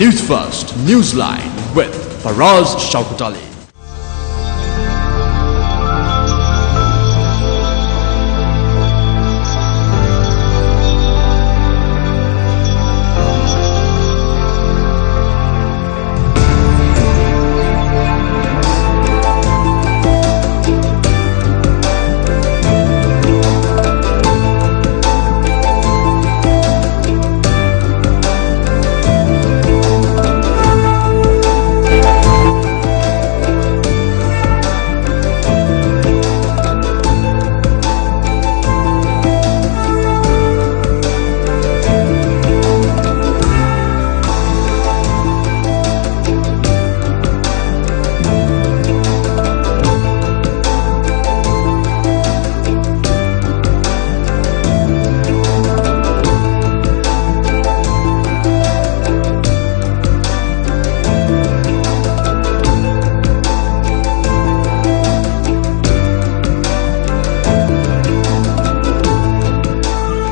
Newsfirst Newsline with Faraz Shaukat Ali.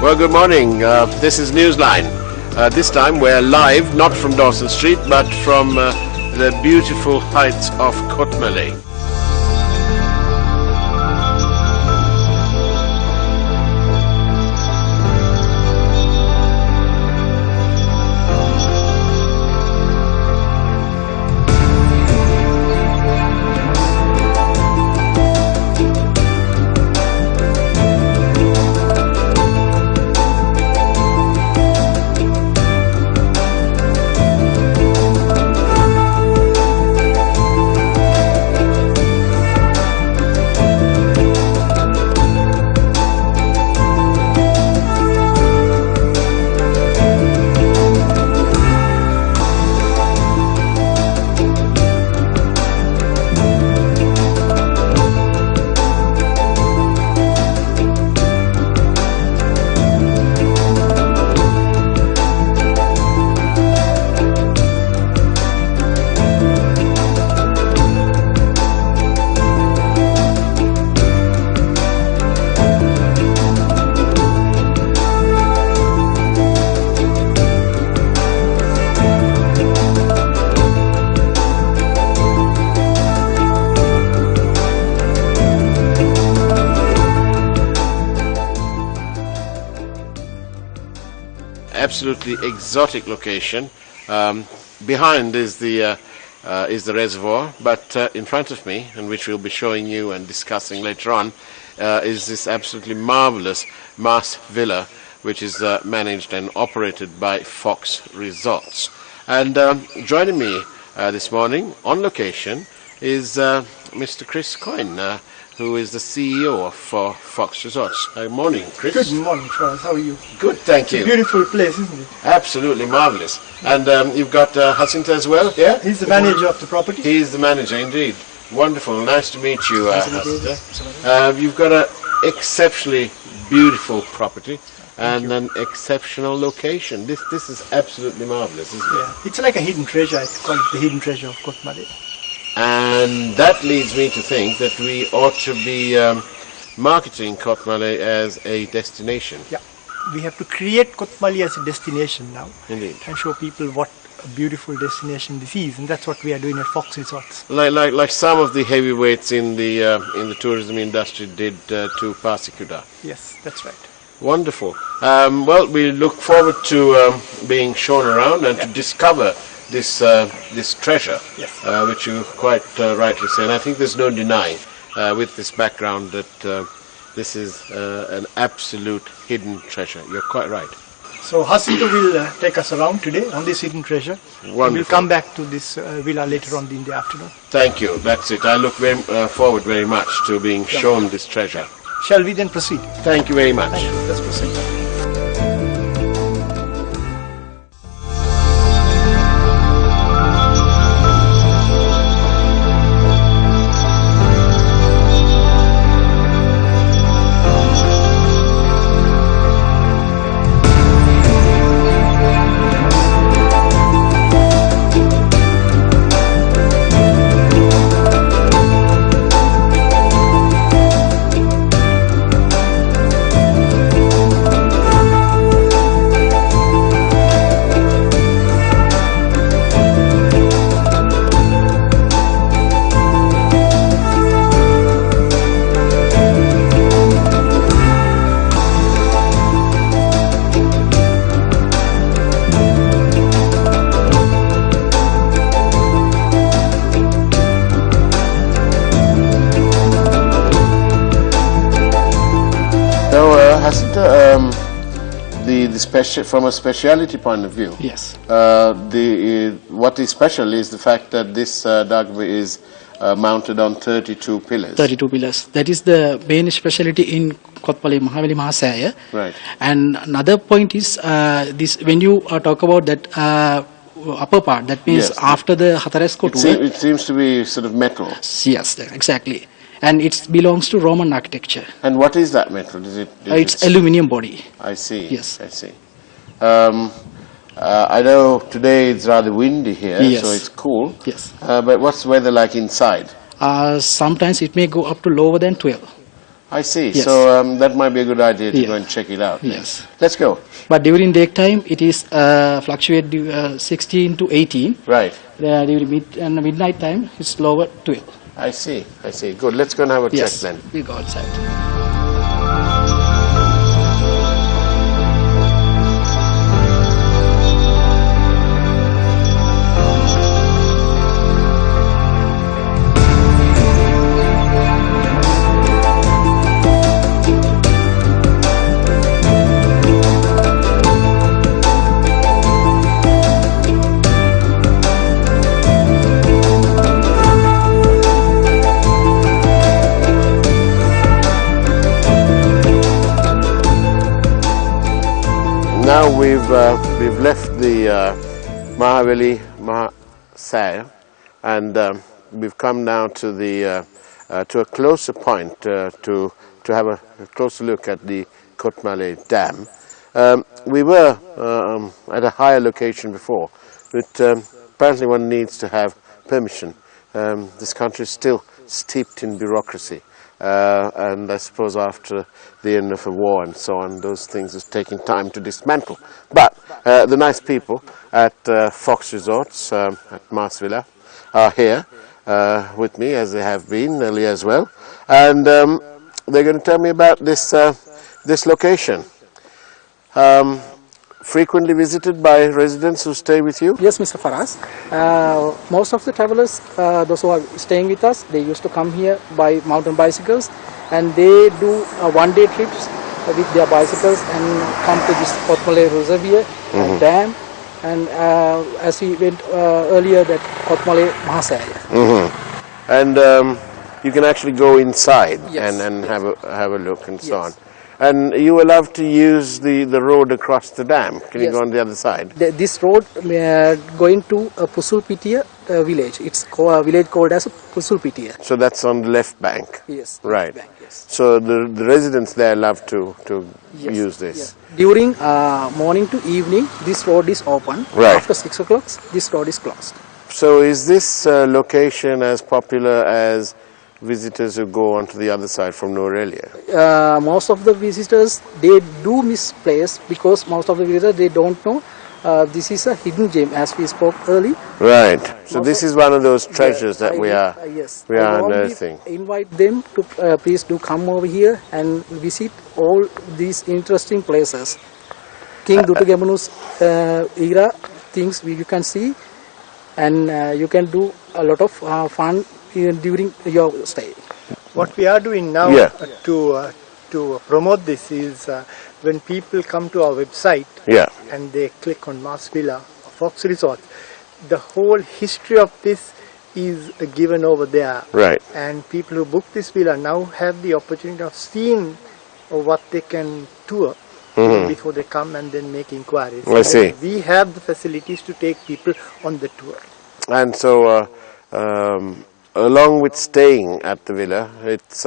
Well, good morning. This is Newsline. This time we're live, not from Dawson Street, but from the beautiful heights of Kotmale. Absolutely exotic location. Behind is the reservoir, but in front of me, and which we'll be showing you and discussing later on, is this absolutely marvelous Mars Villa, which is managed and operated by Fox Resorts. And joining me this morning on location is Mr. Chris Coyne, who is the CEO of Fox Resorts. Good morning, Chris. Good morning, Charles. How are you? Good, thank you. It's a beautiful place, isn't it? Absolutely marvelous. And you've got Jacinta as well here? He's the manager of the property. He is the manager, indeed. Wonderful. Nice to meet you, Jacinta. You've got an exceptionally beautiful property and an exceptional location. This is absolutely marvelous, isn't it? Yeah. It's like a hidden treasure. I call it the hidden treasure of Kotmale. And that leads me to think that we ought to be marketing Kotmale as a destination. Yeah, we have to create Kotmale as a destination now. Indeed. And show people what a beautiful destination this is, and that's what we are doing at Fox Resorts. Like some of the heavyweights in the tourism industry did to Pasikuda. Yes, that's right. Wonderful. Well, we look forward to being shown around and to discover this treasure, yes. Which you quite rightly say. And I think there's no denying with this background that this is an absolute hidden treasure. You're quite right. So Jacinta will take us around today on this hidden treasure. Wonderful. We'll come back to this villa later on in the afternoon. Thank you. That's it. I look forward very much to being shown this treasure. Shall we then proceed? Thank you very much. Thank you. Let's proceed. Has the special, from a speciality point of view, Yes. what is special is the fact that this dagme is mounted on 32 pillars. 32 pillars. That is the main specialty in Kotpale Mahaveli Mahasaya. Right. And another point is this: when you talk about that upper part, that means Yes. after the Hataresko It seems to be sort of metal. Yes, exactly. And it belongs to Roman architecture. And what is that metal? It's aluminium body. I see. Yes. I see. I know today it's rather windy here, Yes. so it's cool. Yes. But what's the weather like inside? Sometimes it may go up to lower than 12. I see. Yes. So that might be a good idea to Yeah. go and check it out. Yes. Let's go. But during daytime, it is fluctuate 16 to 18. Right. During midnight time, it's lower 12. I see. I see. Good. Let's go and have a check Yes, then. we go outside. Now we've left the Mahaveli Mahasaya, and we've come now to the to a closer point to have a closer look at the Kotmale Dam. We were at a higher location before, but apparently one needs to have permission. This country is still steeped in bureaucracy. And I suppose after the end of a war and so on, those things is taking time to dismantle. But the nice people at Fox Resorts at Mars Villa are here with me, as they have been earlier as well, and they're going to tell me about this this location. Frequently visited by residents who stay with you? Yes, Mr. Faraz. Most of the travelers, those who are staying with us, they used to come here by mountain bicycles, and they do one-day trips with their bicycles and come to this Kotmale Reservoir and dam, and as we went earlier, that Kotmale Mahasaya. And you can actually go inside Yes, and have a look and so Yes. on. And you are allowed to use the road across the dam. Can you Yes. go on the other side? This road going to Pusulpitia village. It's a village called as Pusulpitia. So that's on the left bank. Yes. Right. Bank, yes. So the residents there love to Yes, use this. yes. During morning to evening, this road is open. Right. After 6 o'clock, this road is closed. So is this location as popular as visitors who go onto the other side from Norelia? Most of the visitors, they do miss place because most of the visitors, they don't know this is a hidden gem, as we spoke earlier. Right. So Most this of- is one of those treasures that we are yes. we are I only unearthing. invite them to please do come over here and visit all these interesting places. King Dutugamunu's era things you can see, and you can do a lot of fun during your stay. What we are doing now Yeah. to promote this is when people come to our website Yeah. and they click on Mars Villa, Fox Resort, the whole history of this is given over there. Right. And people who book this villa now have the opportunity of seeing what they can tour before they come and then make inquiries. I see. We have the facilities to take people on the tour. And so along with staying at the villa, it's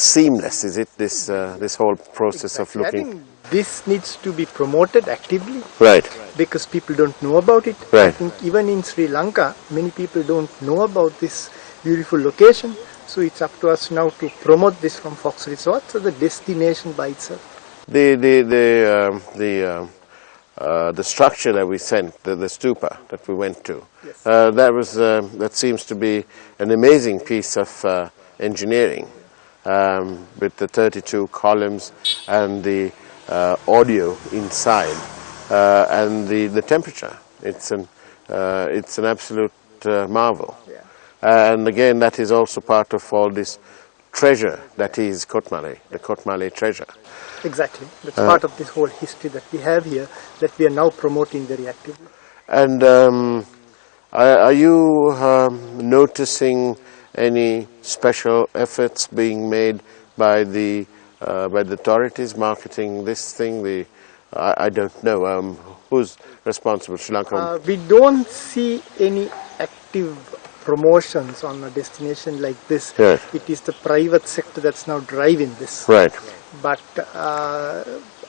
seamless, is it? This whole process of I looking. think this needs to be promoted actively Right. because people don't know about it. I Right. think even in Sri Lanka, many people don't know about this beautiful location. So it's up to us now to promote this from Fox Resort, so the destination by itself. The structure that we sent, the stupa that we went to, Yes. that seems to be an amazing piece of engineering, with the 32 columns and the audio inside, and the temperature. It's an absolute marvel. Yeah. And again, that is also part of all this treasure that is Kotmale, the Kotmale treasure. Exactly. That's part of this whole history that we have here that we are now promoting very actively. And are you noticing any special efforts being made by the authorities marketing this thing? I don't know. Who's responsible? Sri Lanka? We don't see any active promotions on a destination like this. Right. It is the private sector that's now driving this. Right. But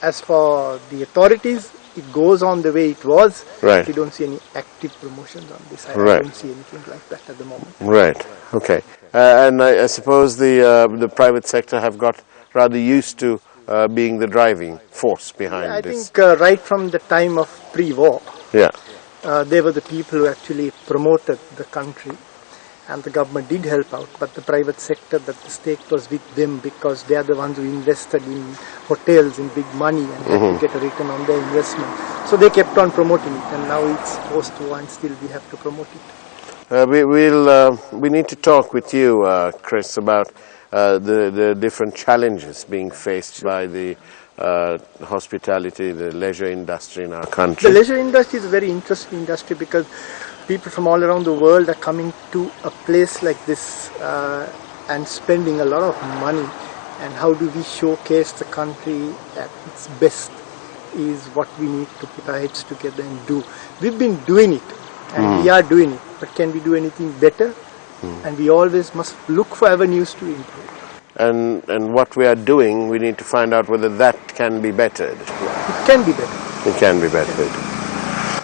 as for the authorities, it goes on the way it was. Right. We don't see any active promotions on this. I Right. don't see anything like that at the moment. Right. Okay. And I suppose the private sector have got rather used to being the driving force behind I this. think right from the time of pre-war, Yeah. they were the people who actually promoted the country, and the government did help out, but the private sector, that the stake was with them because they are the ones who invested in hotels in big money and had to get a return on their investment. So they kept on promoting it, and now it's post-war and still we have to promote it. We need to talk with you, Chris, about the different challenges being faced by the hospitality, the leisure industry in our country. The leisure industry is a very interesting industry because people from all around the world are coming to a place like this and spending a lot of money. And how do we showcase the country at its best is what we need to put our heads together and do. We've been doing it and we are doing it, but can we do anything better? And we always must look for avenues to improve. And what we are doing, we need to find out whether that can be bettered. It can be better. It can be bettered.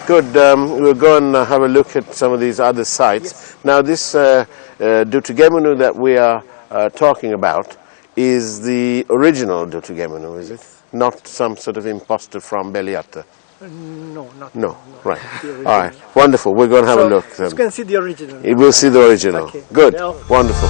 Good. We'll go and have a look at some of these other sites. Yes. Now, this Dutugemunu that we are talking about is the original Dutugemunu, is it? Not some sort of imposter from Beliata. No, not No, right. the original. All right. Wonderful. We're going to have a look. You can see the original. We'll see the original. Okay. Good. Now- Wonderful.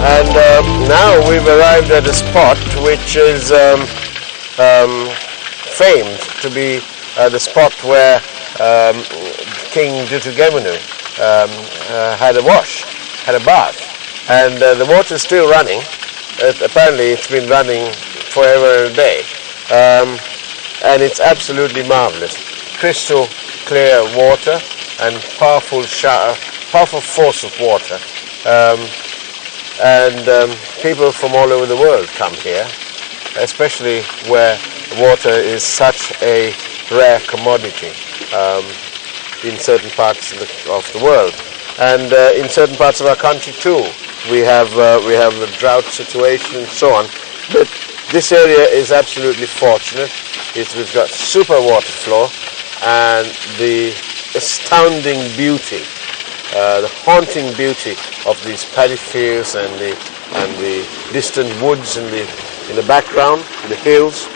And now we've arrived at a spot which is famed to be the spot where King Dutugemunu had a wash, had a bath. And the water is still running. Apparently it's been running forever and a day. And it's absolutely marvelous. Crystal clear water and powerful force of water. And people from all over the world come here, especially where water is such a rare commodity in certain parts of the world, and in certain parts of our country too. We have the drought situation and so on, but this area is absolutely fortunate. We've got super water flow and the astounding beauty, the haunting beauty of these paddy fields and the distant woods in the background, the hills,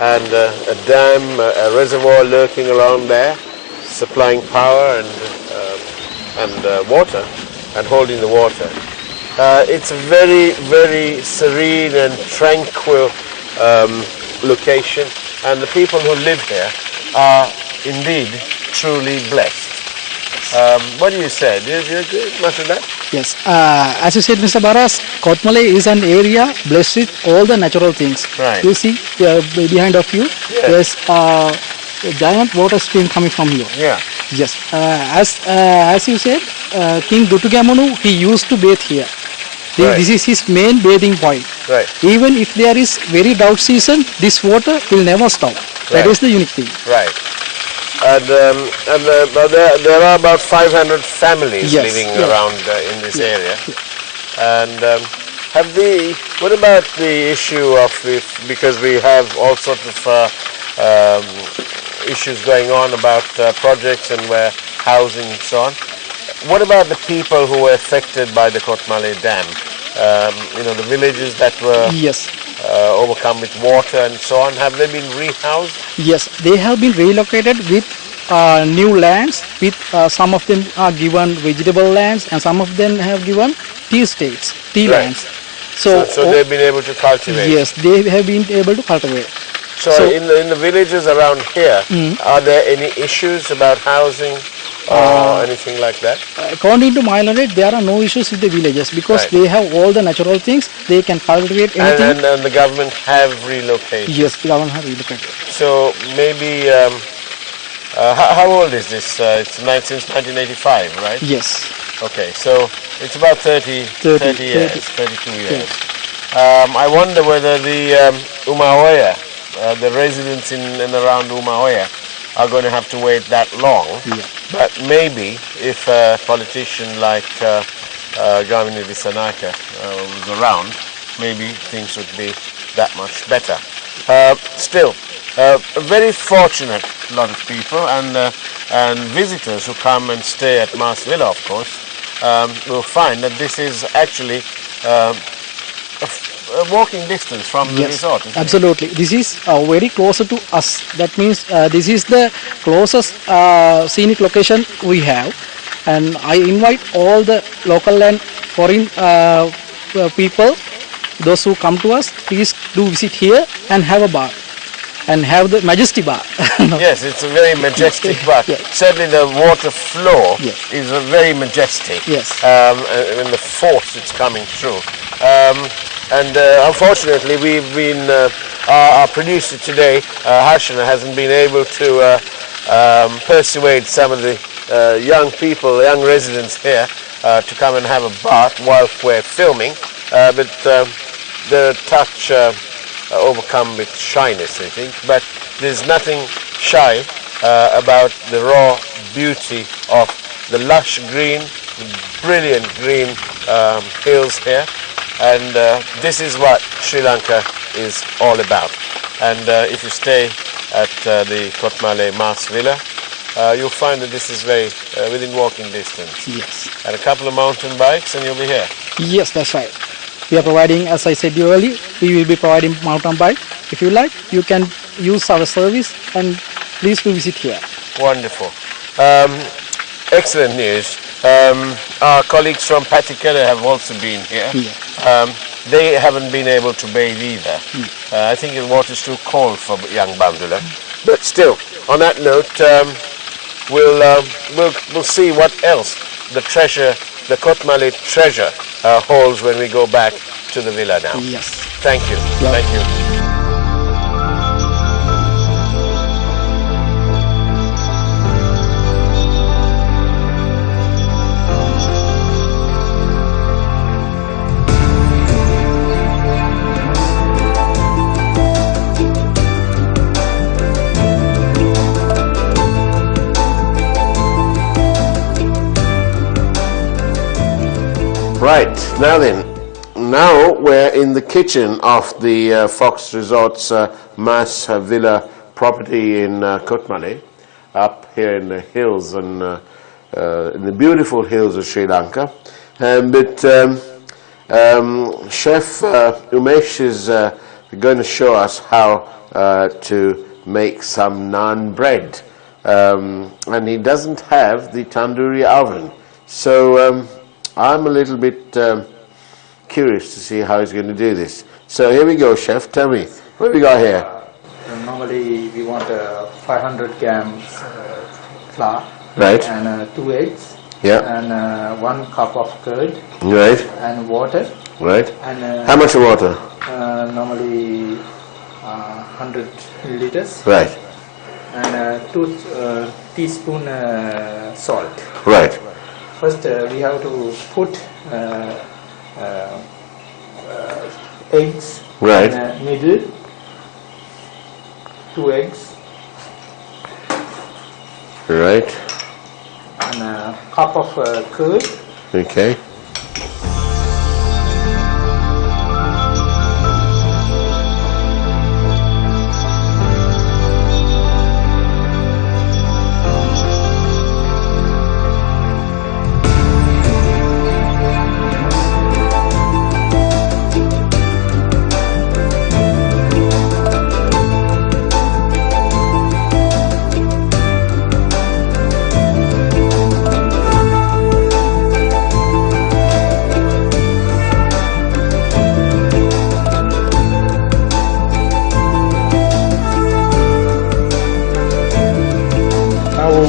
and a dam, a reservoir lurking around there, supplying power and water and holding the water. It's a very, very serene and tranquil location, and the people who live here are indeed truly blessed. What do you say? Do you agree much with that? Yes, as you said, Mr. Baras, Kotmale is an area blessed with all the natural things. Right. You see behind of you, there's a giant water stream coming from here. Yeah. Yes, as you said, King Dutugemunu, he used to bathe here. Right. This is his main bathing point. Right. Even if there is very drought season, this water will never stop. That Right. is the unique thing. Right. And there are about 500 families Yes, living yeah. around in this area. And what about the issue of because we have all sorts of issues going on about projects and where housing and so on. What about the people who were affected by the Kotmale Dam? The villages that were Yes. Overcome with water and so on, have they been rehoused? Yes, they have been relocated with new lands. With some of them are given vegetable lands, and some of them have given tea estates, tea Right. lands. So they've been able to cultivate. yes, they have been able to cultivate. So in the villages around here, are there any issues about housing or anything like that? According to my knowledge, there are no issues with the villages because Right. they have all the natural things. They can cultivate anything. And the government have relocated. Yes, the government have relocated. So maybe, how old is this? It's since 1985, right? Yes. Okay, so it's about 32 years. I wonder whether the Umaoya, the residents in and around Umaoya, are going to have to wait that long. Yeah. But maybe if a politician like Gamini Visanaka was around, maybe things would be that much better. Still, a very fortunate lot of people and visitors who come and stay at Mars Villa, of course, will find that this is actually a walking distance from the resort. Isn't Absolutely. This is very closer to us. That means this is the closest scenic location we have. And I invite all the local and foreign people, those who come to us, please do visit here and have a bath. And have the Majesty bar. Yes, it's a very majestic bath. Yes. Certainly the water flow Yes. is very majestic. Yes. And the force it's coming through. Unfortunately, we've been, our producer today, Harshana, hasn't been able to persuade some of the young people, young residents here, to come and have a bath while we're filming. But the touch overcome with shyness, I think. But there's nothing shy about the raw beauty of the lush green, the brilliant green hills here. And this is what Sri Lanka is all about. And if you stay at the Kotmale Mars Villa, you'll find that this is very within walking distance. Yes. And a couple of mountain bikes and you'll be here. Yes, that's right. We are providing, as I said you earlier, we will be providing mountain bike. If you like, you can use our service and please do visit here. Wonderful. Excellent news. Our colleagues from Patikere have also been here. Yeah. They haven't been able to bathe either. I think the water's too cold for young Bandula. But still, on that note, we'll see what else the treasure, the Kotmale treasure, holds when we go back to the villa now. Yes. Thank you. Yeah. Thank you. Right, now we're in the kitchen of the Fox Resorts Mars Villa property in Kotmale, up here in the hills and in the beautiful hills of Sri Lanka. But Chef Umesh is going to show us how to make some naan bread. And he doesn't have the tandoori oven. So I'm a little bit curious to see how he's going to do this. So here we go, Chef. Tell me, what have we got here? Normally we want 500 grams flour, Right. and 2 eggs, Yeah. and 1 cup of curd, Right. and water, Right. and How much water? normally 100 milliliters, Right. and 2 teaspoon salt. Right. First we have to put eggs Right. in middle, 2 eggs, Right. and a cup of curd, Okay.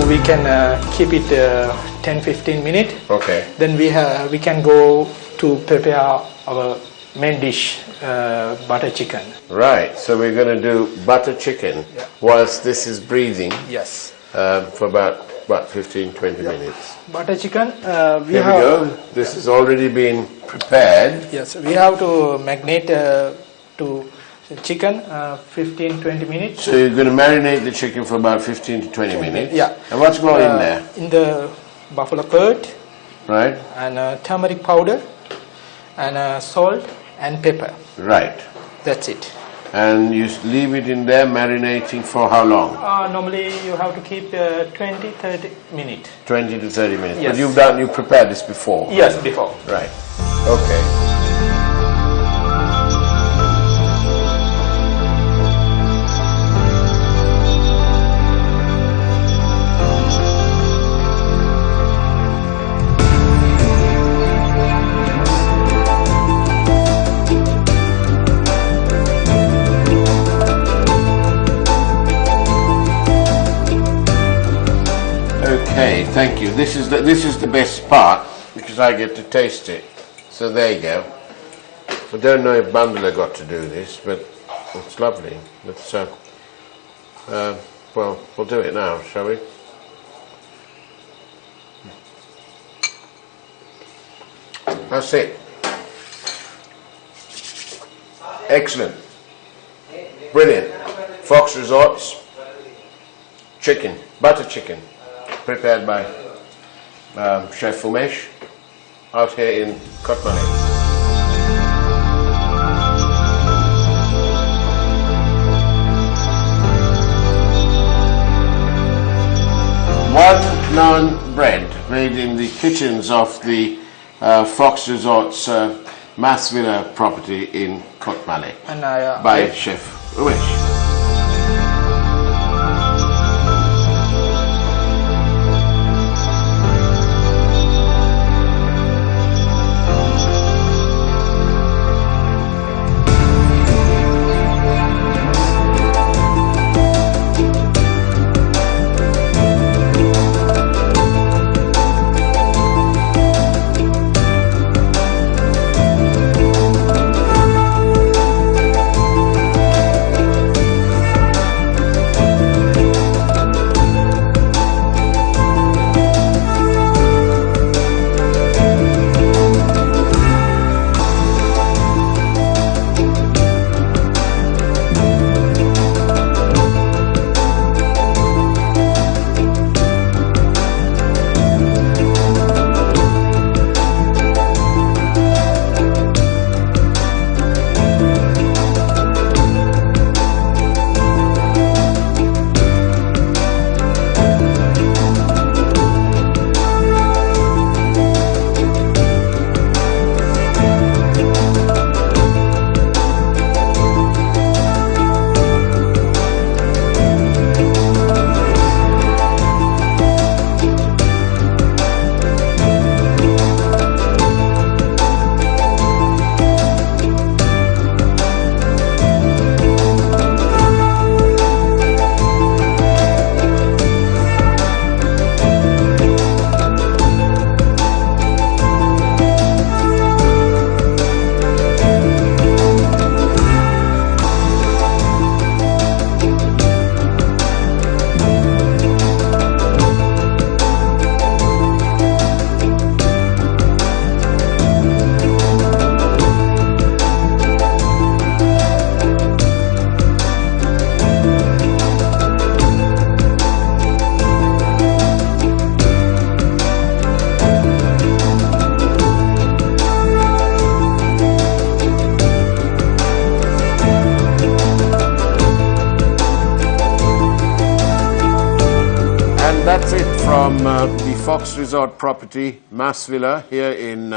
we can keep it 10-15 minutes. Okay. Then we can go to prepare our main dish, butter chicken. Right, so we're going to do butter chicken whilst this is breathing Yes. for about, what, 15-20 minutes. Butter chicken, Here we go. This has already been prepared. Yes, we have to marinate to chicken 15-20 minutes. So you're going to marinate the chicken for about 15 to 20 minutes? Yeah. And what's going in there? In the buffalo curd Right? and turmeric powder and salt and pepper. Right. That's it. And you leave it in there marinating for how long? Normally you have to keep 20-30 minutes. 20 to 30 minutes. Yes. But you've prepared this before? Yes, before. Right. Okay. Okay, thank you. This is the best part because I get to taste it. So there you go. I don't know if Bandula got to do this, but it's lovely. Let's well, we'll do it now, shall we? That's it. Excellent. Brilliant. Fox Resorts chicken, butter chicken, prepared by Chef Umesh out here in Kotmale. One naan bread made in the kitchens of the Fox Resorts Mass Villa property in Kotmale And by Chef Umesh. That's it from the Fox Resort property, Mass Villa, here in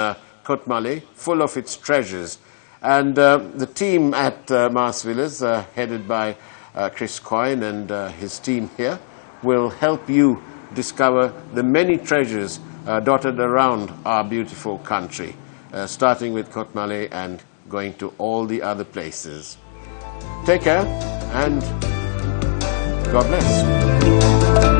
Kotmale, full of its treasures. And the team at Mass Villas, headed by Chris Coyne and his team here, will help you discover the many treasures dotted around our beautiful country, starting with Kotmale and going to all the other places. Take care and God bless.